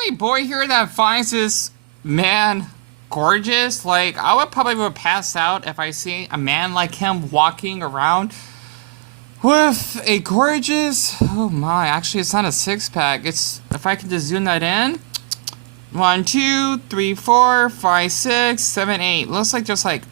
only boy here that finds this man gorgeous. Like, I would probably pass out if I see a man like him walking around with a gorgeous. Oh my! Actually, it's not a six-pack. It's if I can just zoom that in. 1, 2, 3, 4, 5, 6, 7, 8. Looks like just like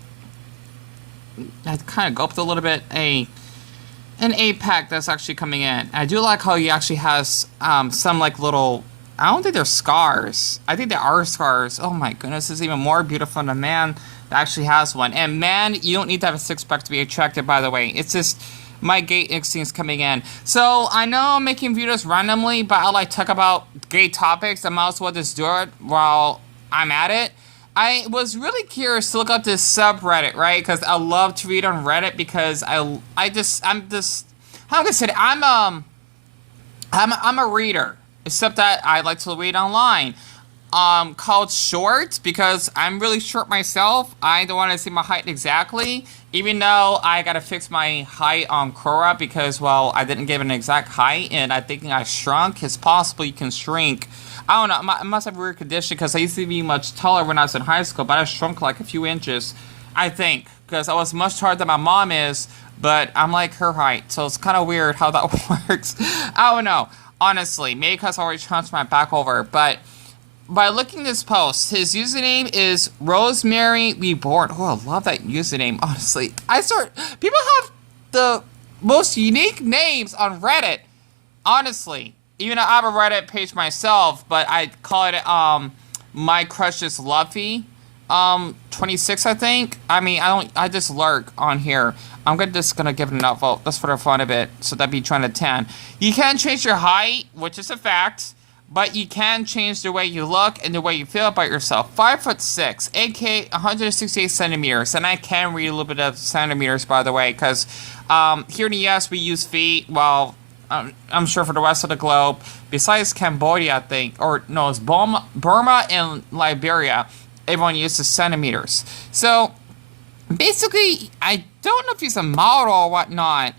I kind of gulped a little bit. An 8-pack that's actually coming in. I do like how he actually has some like little. I don't think they're scars. I think they are scars. Oh my goodness, it's even more beautiful than a man that actually has one. And man, you don't need to have a six-pack to be attracted, by the way. It's just my gay instincts coming in. So I know I'm making videos randomly, but I like to talk about gay topics. I might as well just do it while I'm at it. I was really curious to look up this subreddit, right? Because I love to read on Reddit because I'm just how can I say it? I'm a reader, except that I like to read online. Called short because I'm really short myself. I don't want to see my height exactly, even though I gotta fix my height on Quora because, well, I didn't give an exact height and I think I shrunk. It's possible you can shrink. I don't know. I must have a weird condition because I used to be much taller when I was in high school, but I shrunk like a few inches, I think, because I was much taller than my mom is, but I'm like her height, so it's kind of weird how that works. I don't know. Honestly, maybe because I always hunched my back over, but by looking at this post, his username is Rosemary Reborn. Oh, I love that username, honestly. People have the most unique names on Reddit, honestly. Even though I have a Reddit page myself, but I call it, My Crush is Luffy, 26, I think. I mean, I just lurk on here. I'm just gonna give it an upvote, just for the fun of it, so that'd be 20 to 10. You can change your height, which is a fact. But you can change the way you look and the way you feel about yourself. 5'6", aka 168 centimeters. And I can read a little bit of centimeters, by the way, because here in the US we use feet. Well, I'm sure for the rest of the globe, besides Cambodia, I think, or no, it's Burma and Liberia, everyone uses centimeters. So basically, I don't know if he's a model or whatnot.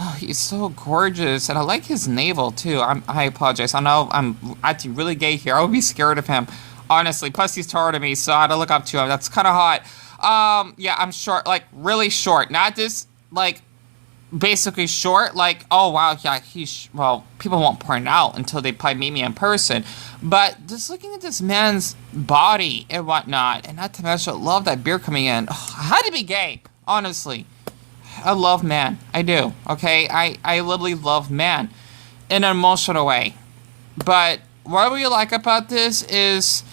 Oh, he's so gorgeous, and I like his navel, too. I apologize. I know I'm acting really gay here. I would be scared of him, honestly. Plus, he's taller than me, so I had to look up to him. That's kind of hot. Yeah, I'm short, like, really short. Not just, like, basically short, like, oh, wow, yeah, well, people won't point it out until they probably meet me in person. But just looking at this man's body and whatnot, and not to mention, I love that beard coming in. Oh, I had to be gay, honestly. I love man. I do. Okay? I literally love man in an emotional way. But what we like about this is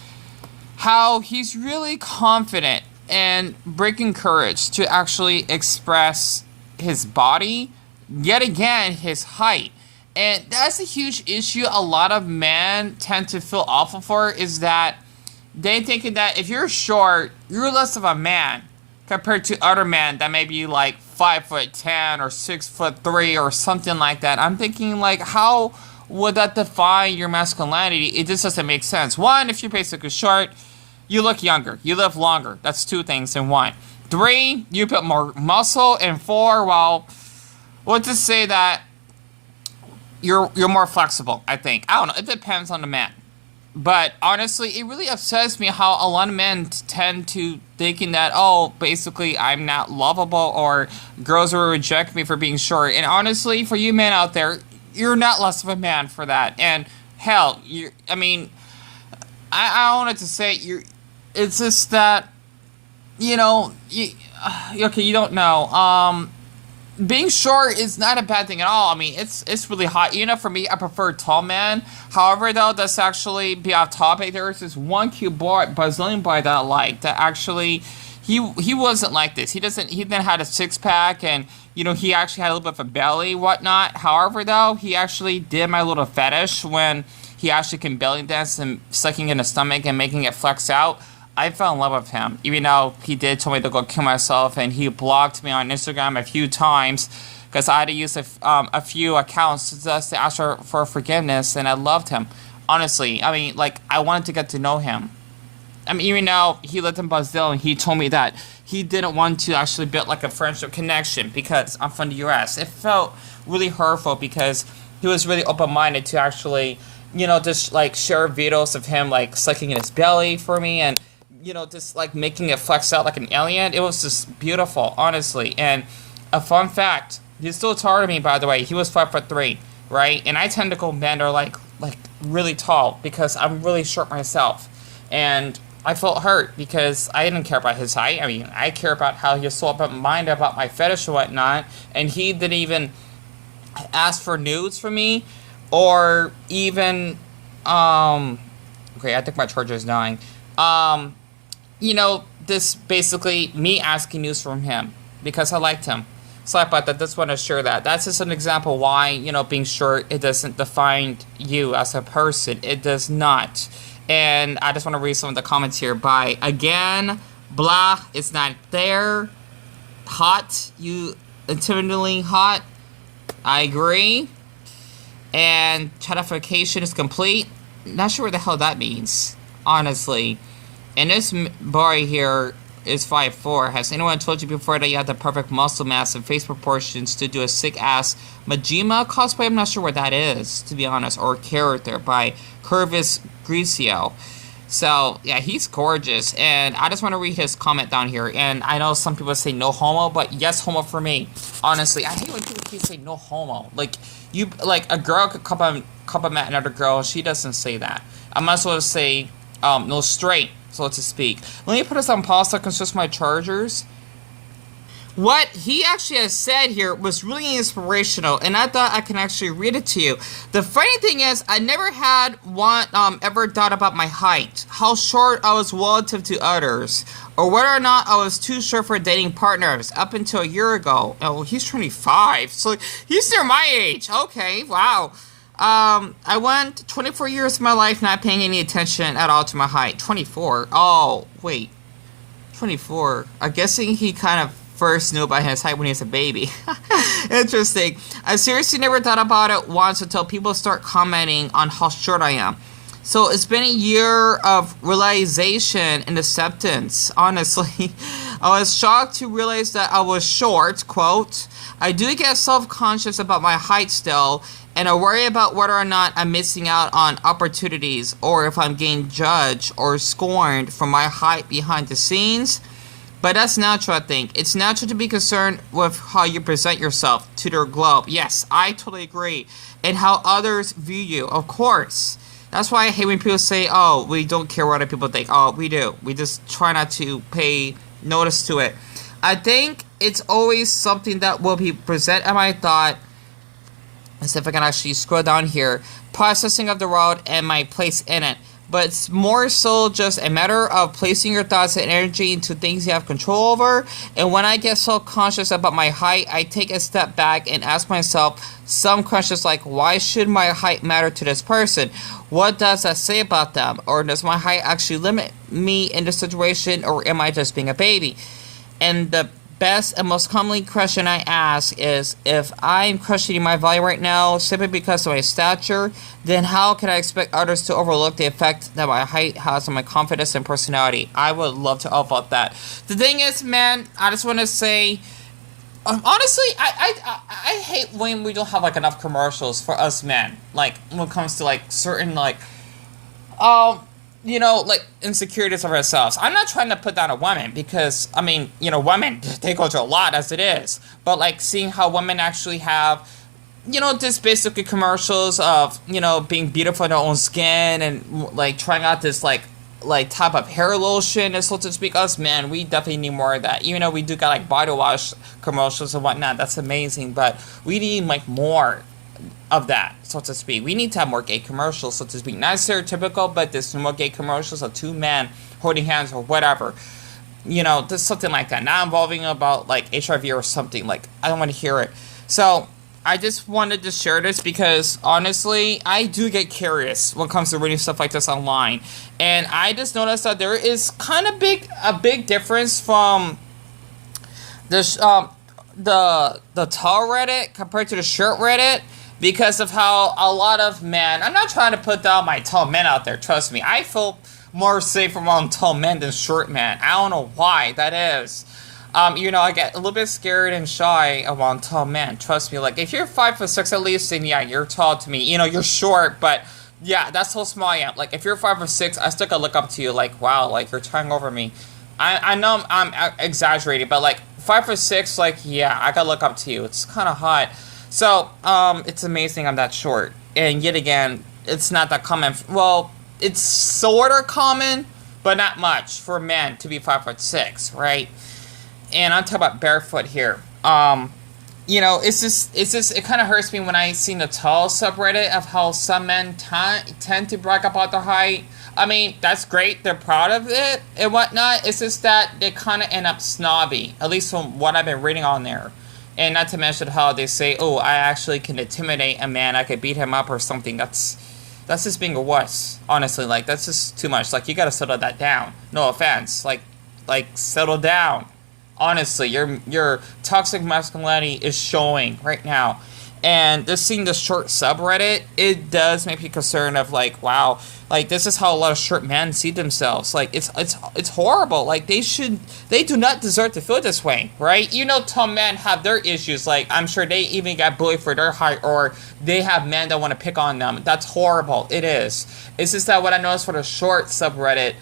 how he's really confident and breaking courage to actually express his body, yet again, his height. And that's a huge issue a lot of men tend to feel awful for, is that they thinking that if you're short, you're less of a man compared to other men that may be like 5'10" or 6'3" or something like that. I'm thinking, like, how would that define your masculinity? It just doesn't make sense. One, if you're basically short, you look younger, you live longer. That's two things in one. 3, you put more muscle, and 4, well, let's just say that you're more flexible, I think. I don't know, it depends on the man. But honestly, it really upsets me how a lot of men tend to thinking that, oh, basically I'm not lovable, or girls will reject me for being short. And honestly, for you men out there, you're not less of a man for that. And hell, I wanted to say, it's just that, you know, okay, you don't know. Being short is not a bad thing at all. I mean, it's really hot. You know, for me, I prefer tall man. However, though, that's actually be off topic. There's this one cute boy, Brazilian boy that I like that actually, he wasn't like this. He then had a six-pack, and, you know, he actually had a little bit of a belly, whatnot. However, though, he actually did my little fetish when he actually can belly dance and sucking in his stomach and making it flex out. I fell in love with him, even though he did tell me to go kill myself, and he blocked me on Instagram a few times because I had to use a few accounts just to ask for forgiveness, and I loved him. Honestly, I mean, like, I wanted to get to know him. I mean, even though he lived in Brazil, and he told me that he didn't want to actually build, like, a friendship connection because I'm from the US. It felt really hurtful because he was really open-minded to actually just like share videos of him like sucking in his belly for me, and just like making it flex out like an alien. It was just beautiful, honestly. And a fun fact, he's still taller than me, by the way. He was 5'3", right? And I tend to go men are like really tall because I'm really short myself. And I felt hurt because I didn't care about his height. I mean, I care about how he was so open minded about my fetish and whatnot. And he didn't even ask for nudes from me, or even okay, I think my charger is dying. This basically me asking news from him because I liked him. So I thought that just want to share that. That's just an example why, being short, it doesn't define you as a person. It does not. And I just want to read some of the comments here by, again, blah, it's not there. Hot, you intimidatingly hot. I agree. And chatification is complete. Not sure what the hell that means, honestly. And this boy here is 5'4". Has anyone told you before that you have the perfect muscle mass and face proportions to do a sick-ass Majima cosplay? I'm not sure what that is, to be honest. Or character by Curvis Gricio. So, yeah, he's gorgeous. And I just want to read his comment down here. And I know some people say no homo, but yes homo for me. Honestly, I hate when people keep saying no homo. Like, a girl could compliment another girl. She doesn't say that. I might as well say no straight, so to speak. Let me put this on pause so I can switch my chargers. What he actually has said here was really inspirational, and I thought I can actually read it to you. The funny thing is, I never had ever thought about my height, how short I was relative to others, or whether or not I was too short for dating partners up until a year ago. Oh, he's 25, so he's near my age. Okay, wow. I went 24 years of my life not paying any attention at all to my height. 24? Oh, wait. 24. I'm guessing he kind of first knew about his height when he was a baby. Interesting. I seriously never thought about it once until people start commenting on how short I am. So it's been a year of realization and acceptance, honestly. I was shocked to realize that I was short, quote. I do get self-conscious about my height still, and I worry about whether or not I'm missing out on opportunities or if I'm getting judged or scorned for my height behind the scenes. But that's natural, I think. It's natural to be concerned with how you present yourself to the globe. Yes, I totally agree. And how others view you, of course. That's why I hate when people say, oh, we don't care what other people think. Oh, we do. We just try not to pay notice to it. I think it's always something that will be present at my thought. Let's see if I can actually scroll down here. Processing of the world and my place in it. But it's more so just a matter of placing your thoughts and energy into things you have control over. And when I get so conscious about my height, I take a step back and ask myself some questions like, why should my height matter to this person? What does that say about them? Or does my height actually limit me in this situation, or am I just being a baby? And the best and most commonly question I ask is, if I'm questioning my value right now simply because of my stature, then how can I expect others to overlook the effect that my height has on my confidence and personality? I would love to help out that. The thing is, man, I just want to say, honestly, I hate when we don't have like enough commercials for us men. Like when it comes to like certain like like insecurities of ourselves. I'm not trying to put down a woman because, I mean, women, they go through a lot as it is. But, like, seeing how women actually have, just basically commercials of, being beautiful in their own skin and, like, trying out this, like type of hair lotion, and so to speak. Us, man, we definitely need more of that. Even though we do got, like, body wash commercials and whatnot. That's amazing. But we need, like, more of that, so to speak. We need to have more gay commercials, so to speak. Not stereotypical, but there's more gay commercials of two men holding hands or whatever. Just something like that. Not involving about, like, HIV or something. Like, I don't want to hear it. So, I just wanted to share this because, honestly, I do get curious when it comes to reading stuff like this online. And I just noticed that there is kind of a big difference from this, the tall Reddit compared to the short Reddit. Because of how a lot of men, I'm not trying to put down my tall men out there, trust me. I feel more safe around tall men than short men. I don't know why that is. I get a little bit scared and shy around tall men, trust me. Like, if you're 5'6" at least, then yeah, you're tall to me. You're short, but Yeah, that's how small I am. Like, if you're 5'6", I still gotta look up to you. Like, wow, like you're towering over me. I know I'm exaggerating, but like 5'6", like yeah, I gotta look up to you. It's kind of hot. So, it's amazing I'm that short. And yet again, it's not that common. Well, it's sort of common, but not much for men to be 5'6", right? And I'm talking about barefoot here. It kind of hurts me when I see the tall subreddit of how some men tend to brag about their height. I mean, that's great. They're proud of it and whatnot. It's just that they kind of end up snobby, at least from what I've been reading on there. And not to mention how they say, oh, I actually can intimidate a man. I could beat him up or something. That's just being a wuss, honestly. Like, that's just too much. Like, you gotta settle that down. No offense. Like settle down. Honestly, your toxic masculinity is showing right now. And just seeing the short subreddit, it does make me concerned of like, wow, like this is how a lot of short men see themselves. Like it's horrible. Like they do not deserve to feel this way, right? You know, tall men have their issues. Like I'm sure they even got bullied for their height, or they have men that want to pick on them. That's horrible. It is. It's just that what I noticed for the short subreddit,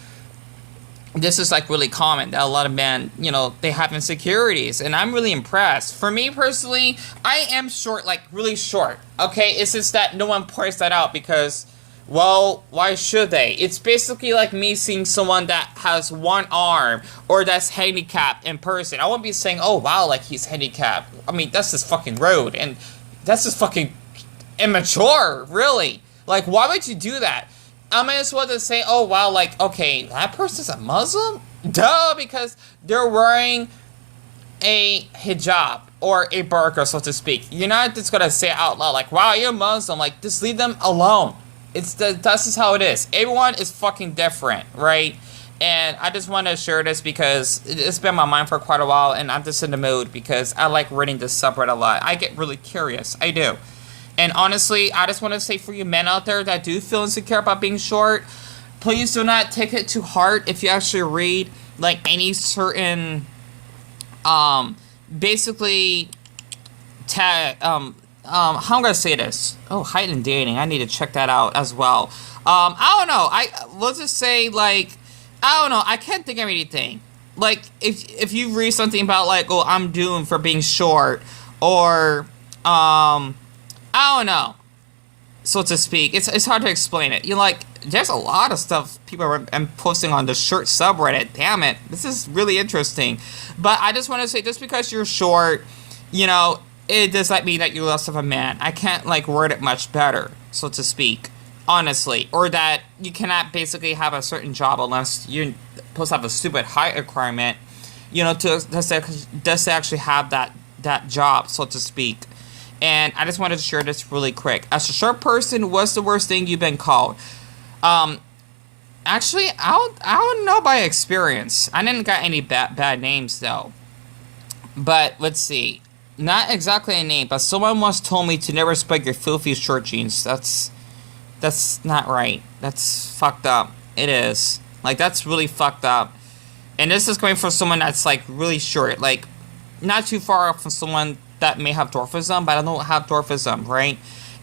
this is like really common that a lot of men, you know, they have insecurities, and I'm really impressed. For me personally, I am short, like really short. Okay, it's just that no one points that out because, well, why should they? It's basically like me seeing someone that has one arm or that's handicapped in person. I won't be saying, oh wow, like he's handicapped. I mean, that's just fucking rude, and that's just fucking immature, really. Like, why would you do that? I might as well just say, oh wow, like, okay, that person's a Muslim? Duh, because they're wearing a hijab or a burqa, so to speak. You're not just gonna say it out loud, like, wow, you're Muslim. Like, just leave them alone. That's just how it is. Everyone is fucking different, right? And I just want to share this because it's been on my mind for quite a while, and I'm just in the mood because I like reading this subreddit a lot. I get really curious. I do. And honestly, I just want to say for you men out there that do feel insecure about being short, please do not take it to heart if you actually read, like, any certain, basically, how am I going to say this? Oh, height and dating. I need to check that out as well. I don't know. Let's just say, like, I don't know. I can't think of anything. Like, if you read something about, like, oh, I'm doomed for being short, or, I don't know, so to speak. It's hard to explain it. You like, there's a lot of stuff people are posting on the short subreddit. Damn it, this is really interesting. But I just want to say, just because you're short, you know, it does not mean that you're less of a man. I can't like word it much better, so to speak, honestly. Or that you cannot basically have a certain job unless you're supposed to have a stupid height requirement, you know, to actually have that job, so to speak. And I just wanted to share this really quick. As a short person, what's the worst thing you've been called? Actually, I don't know by experience. I didn't got any bad names, though. But, let's see. Not exactly a name, but someone once told me to never spike your filthy short jeans. That's not right. That's fucked up. It is. Like, that's really fucked up. And this is coming from someone that's, like, really short. Like, not too far off from someone that may have dwarfism, but I don't have dwarfism, right?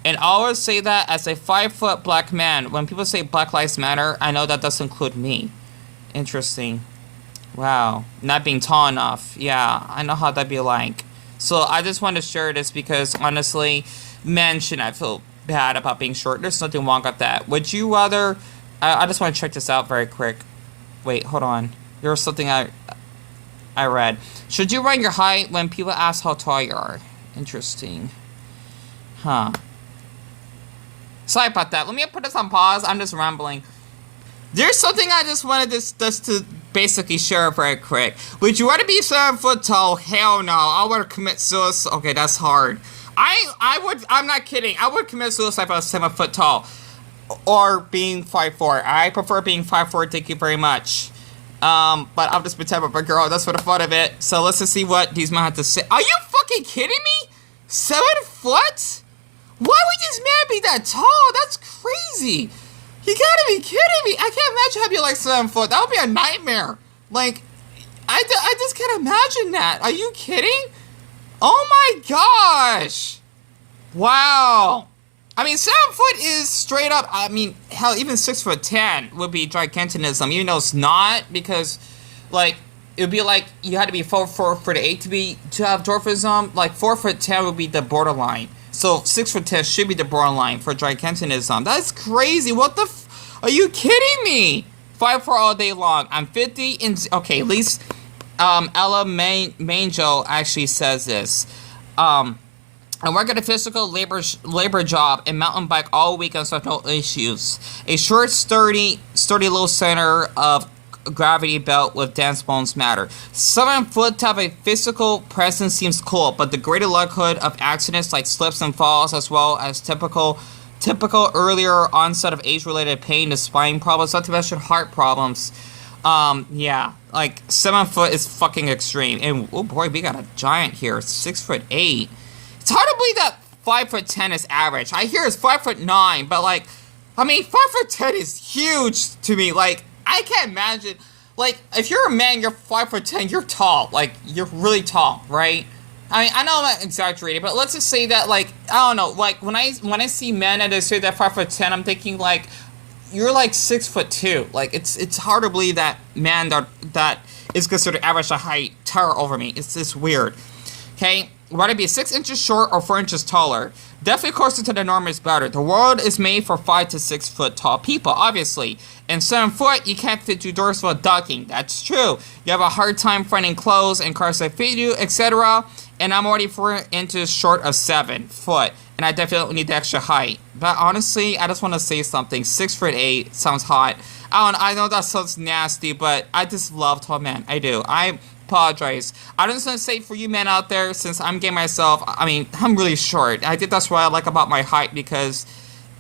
And I always say that as a 5-foot black man, when people say Black Lives Matter, I know that does include me. Interesting. Wow. Not being tall enough. Yeah, I know how that'd be like. So I just want to share this because, honestly, men should not feel bad about being short. There's nothing wrong with that. Would you rather... I just want to check this out very quick. Wait, hold on. There was something I read. Should you run your height when people ask how tall you are? Interesting. Huh. Sorry about that. Let me put this on pause. I'm just rambling. There's something I just wanted just to basically share very quick. Would you want to be 7 foot tall? Hell no. I would commit suicide. Okay, that's hard. I'm not kidding. I would commit suicide if I was 7 foot tall. Or being 5'4". I prefer being 5'4". Thank you very much. But I'll just pretend I'm a girl. That's for the fun of it. So let's just see what these men have to say. Are you fucking kidding me? 7 foot? Why would this man be that tall? That's crazy. You gotta be kidding me. I can't imagine having like 7 foot. That would be a nightmare. Like, I just can't imagine that. Are you kidding? Oh my gosh. Wow. I mean, 7 foot is straight up. I mean, hell, even 6'10" would be gigantism. Even though it's not, because, like, it would be like you had to be 4'8" to have dwarfism. Like 4'10" would be the borderline. So 6'10" should be the borderline for gigantism. That's crazy. What the? Are you kidding me? 5'4" all day long. I'm 50 and okay. At least Ella Manjo actually says this. I work at a physical labor job and mountain bike all weekend, so no issues. A short, sturdy little center of gravity belt with dense bones matter. 7 foot to have a physical presence seems cool, but the greater likelihood of accidents like slips and falls, as well as typical earlier onset of age-related pain, the spine problems, not to mention heart problems. Yeah, like 7 foot is fucking extreme. And oh boy, we got a giant here, 6'8". It's hard to believe that 5'10" is average. I hear it's 5'9", but like, I mean, 5'10" is huge to me. Like, I can't imagine. Like, if you're a man, you're 5'10", you're tall. Like, you're really tall, right? I mean, I know I'm exaggerating, but let's just say that, like, I don't know. Like, when I see men and they say that 5'10", I'm thinking like, you're like 6'2". Like, it's hard to believe that man that is considered average height tower over me. It's just weird. Okay. Whether it be 6 inches short or 4 inches taller, definitely closer to the norm is better. The world is made for 5 to 6 foot tall people, obviously. And 7 foot, you can't fit through doors while ducking. That's true. You have a hard time finding clothes and cars that fit you, etc. And I'm already 4 inches short of 7 foot, and I definitely need the extra height. But honestly, I just want to say something. 6'8" sounds hot. I know that sounds nasty, but I just love tall men. I do. I apologize. I just want to say for you men out there, since I'm gay myself, I mean, I'm really short. I think that's what I like about my height, because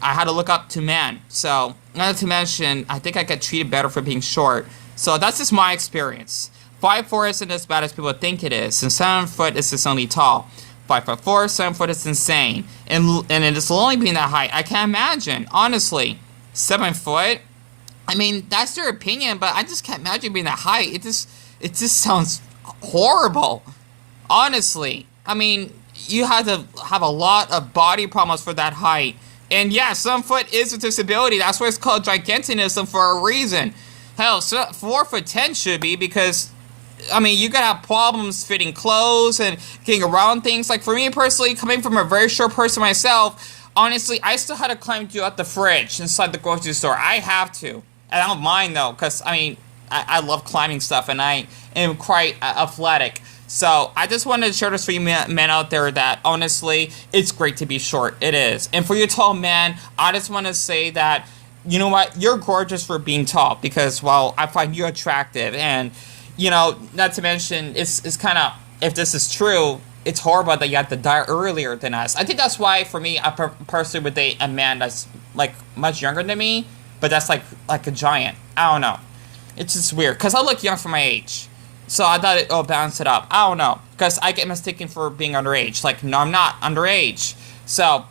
I had to look up to men. So, not to mention, I think I get treated better for being short. So that's just my experience. 5'4" isn't as bad as people think it is, and 7 foot is just only tall. 5'4", 7 foot is insane. And it is only being that height. I can't imagine, honestly. 7 foot? I mean, that's their opinion, but I just can't imagine being that height. It just sounds horrible. Honestly. I mean, you had to have a lot of body problems for that height. And yeah, 7 foot is a disability. That's why it's called gigantism for a reason. Hell, 4'10" should be, because, I mean, you gotta have problems fitting clothes and getting around things. Like, for me personally, coming from a very short person myself, honestly, I still had to climb throughout the fridge inside the grocery store. I have to. And I don't mind, though, because, I mean, I love climbing stuff, and I am quite athletic. So, I just wanted to share this for you men out there that, honestly, it's great to be short. It is. And for you tall men, I just want to say that, you know what? You're gorgeous for being tall, because, well, I find you attractive. And, you know, not to mention, it's kind of, if this is true, it's horrible that you have to die earlier than us. I think that's why, for me, I personally would date a man that's, like, much younger than me, but that's, like a giant. I don't know. It's just weird, because I look young for my age. So I thought it'll balance it up. I don't know, because I get mistaken for being underage. Like, no, I'm not underage. So,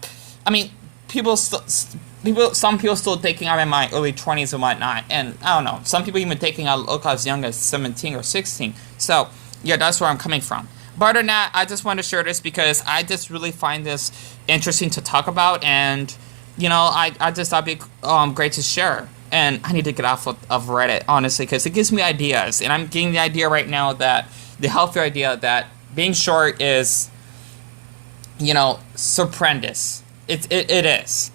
I mean, some people still thinking I'm in my early 20s and whatnot. And, I don't know, some people even thinking I look as young as 17 or 16. So, yeah, that's where I'm coming from. But other than that, I just wanted to share this because I just really find this interesting to talk about. And, you know, I just thought it'd be great to share. And I need to get off of Reddit, honestly, because it gives me ideas. And I'm getting the idea right now that, the healthier idea that being short is, you know, surprendous. It is.